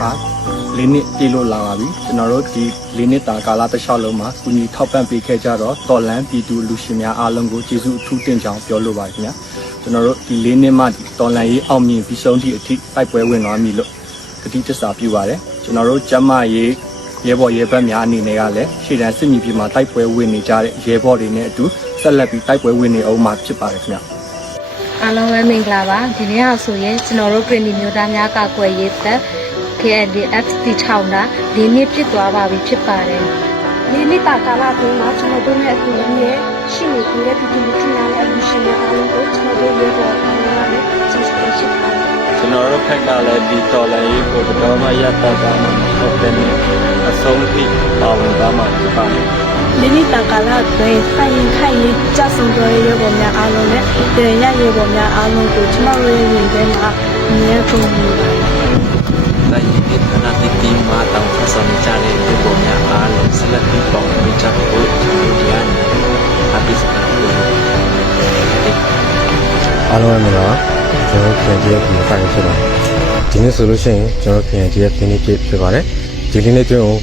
ဟာ၄နှစ်ပြည့်လို့လာပါပြီကျွန်တော်တို့ဒီ၄နှစ်တာကာလတစ်လျှောက်လုံးမှာကုညီထောက်ပံ့ပေးခဲ့ကြတော့တော်လန်ပြည်သူလူရှင်များအားလုံးကိုကျေးဇူးအထူးတင်ကြောင်းပြောလိုပါတယ်ခင်ဗျာကျွန်တော်တို့ဒီ၄နှစ်မှဒီတော်လန်ရေးအောင်မြင်ပြီးဆုံးသည့်အထိတိုက်ပွဲဝင်သွားမည်လို့ကတိတစ္ဆာပြုပါတယ်ကျွန်တော်တို့ကျမ်းမာရေးရဲဘော်ရဲဘက်များအနေနဲ့ကလည်းရှေ့တန်းစစ်မြေပြင်မှာတိုက်ပွဲဝင်နေကြတဲ့ရဲဘော်တွေနဲ့အတူဆက်လက်ပြီးတိုက်ပွဲဝင်နေအောင်မှာဖြစ်ပါတယ်ခင်ဗျာအားလုံးပဲမင်္ဂလာပါဒီနေ့ကဆိုရင်ကျွန်တော်တို့ပြည်သူမျိုးသားများကာကွယ်ရေးတပ် KNDF တီထောင်တာဒီနေ့ဖြစ်သွားပါပြီဖြစ်ပါတယ်ဒီနေ့တာကာလအတွင်းမှာကျွန်တော်တို့ရဲ့အကူအညီနဲ့ရှိနေပြီးတဲ့ပြည်သူလူထုများနဲ့အလူရှင်များအားလုံးကိုကျွန်တော်တို့ရေပေါ်အားလုံးနဲ့ကျေးဇူးတင်ရှိပါတယ်ကျွန်တော်တို့ဖက်ကလည်းဒီတော်လိုင်းရေးကိုတော့မှရပ်တတ်တာမှမဟုတ်ဘဲနဲ့အဆုံးထိပါဝင်သွားမှာဖြစ်ပါတယ်ဒီနေ့တာကာလအတွင်းဆိုင်ရင်ခိုင်ရင်ကြဆုံတော်ရဲ့ရေပေါ်များအားလုံးနဲ့တင်ရရေပေါ်များအားလုံးကိုကျွန်တော်တို့ရဲ့ရင်ထဲမှာအမြဲပုံနေပါတယ် ဖြင့်ခန္ဓာသိတိမှာတောင်းဆောင်နေကြတဲ့လူပေါ်များအားလုံးဆက်လက်ပြီးပေါင်းမိကြဖို့ကျွန်တော်တရားနဲ့အပိစကားပြောအားလုံးမင်္ဂလာကျွန်တော်ပြန်ကြည့်ရပြန်ဖိုင်ဖြစ်ပါတယ်ဒီနေ့ဆိုလို့ရှိရင်ကျွန်တော်ပြန်ကြည့်ရဒီနေ့ဖြစ်ပါတယ်ဒီနေ့တွင်ကို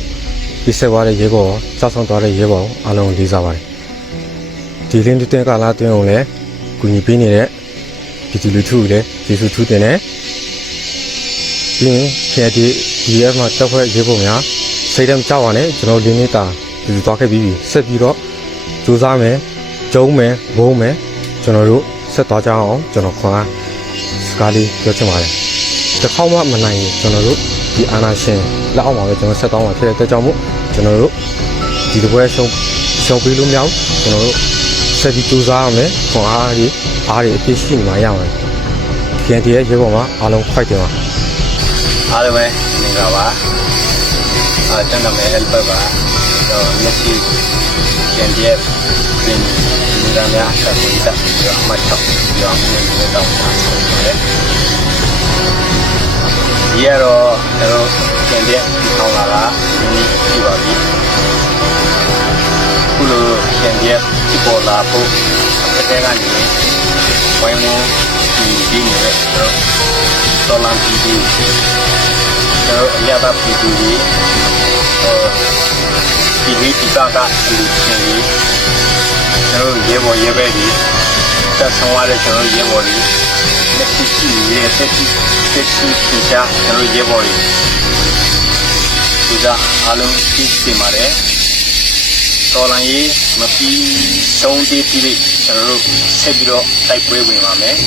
ပြဆက်သွားတဲ့ရေပေါ်စောက်ဆောင်သွားတဲ့ရေပေါ်အားလုံးလေးစားပါတယ်ဒီလင်းတွင်ကာလာတွင်ကိုလည်းကူညီပေးနေတဲ့ဒီဒီလူထုကိုလည်းကျေးဇူးထူးတင်တယ် ပြီးရင်ခင်ဗျာဒီ DF မှာတက်ဖွဲ့ရဲဘော်များစိတ်ဓာတ်မကြပါနဲ့ကျွန်တော်လေးနေ့တာဒီလိုသွားခဲ့ပြီးပြီဆက်ပြီးတော့စူးစမ်းမယ်ကျုံးမယ်ဘုံမယ်ကျွန်တော်တို့ဆက်သွားကြအောင်ကျွန်တော်ခွန်အားစကားလေးပြောချင်ပါတယ်တစ်ခေါက်မှမနိုင်ရင်ကျွန်တော်တို့ဒီအာနာရှင်လက်အောက်မှာပဲကျွန်တော်ဆက်သွားမှာဖြစ်တဲ့အတွက်ကြောင့်မို့ကျွန်တော်တို့ဒီတစ်ပွဲရှုံးရှုံးပေးလို့မရဘူးကျွန်တော်တို့ဆက်ပြီးစူးစမ်းရမယ်ခွန်အားကြီးအားတွေအပြည့်ရှိနေမှရမယ်ခင်ဗျာဒီရဲ့ရေပေါ်မှာအားလုံးဖိုက်တယ်ပါ အားလုံးပဲမင်္ဂလာပါအာကျွန်တော်လည်း helper ပါတော့လက်ရှိ KNDF ပြင်ဒီကနေ့အဆက်ကိုစပ်ပြီးတော့အမှတ်6ပြီးတော့ပြင်နေတော့ပါဆိုတယ်ဒီရတော့ကျွန်တော် KNDF ဒီထောင်လာတာဒီနေ့ရှိပါပြီခုလို KNDF ဒီပေါ်လာဖို့အထက်ကနေဝိုင်းဝန်း ဒီဒီနေတဲ့ကျွန်တော်တော်လန်ပြည်သူကျွန်တော်အရသာပြည်သူတွေဟိုဒီနေ့ဒီကကအလူရှင်တွေကျွန်တော်ရေပေါ်ရေပဲတွေတက်ဆောင်ရတဲ့ကျွန်တော်ရေပေါ်တွေလက်ရှိရှိနေတဲ့တက်ရှိတက်ရှိပြချကျွန်တော်ရေပေါ်တွေဒီကအလုံးသိသိပါတယ်တော်လန်ရေးမပြီးဆုံးသေးသေးလေးကျွန်တော်တို့ဆက်ပြီးတော့တိုက်ပွဲဝင်ပါမယ်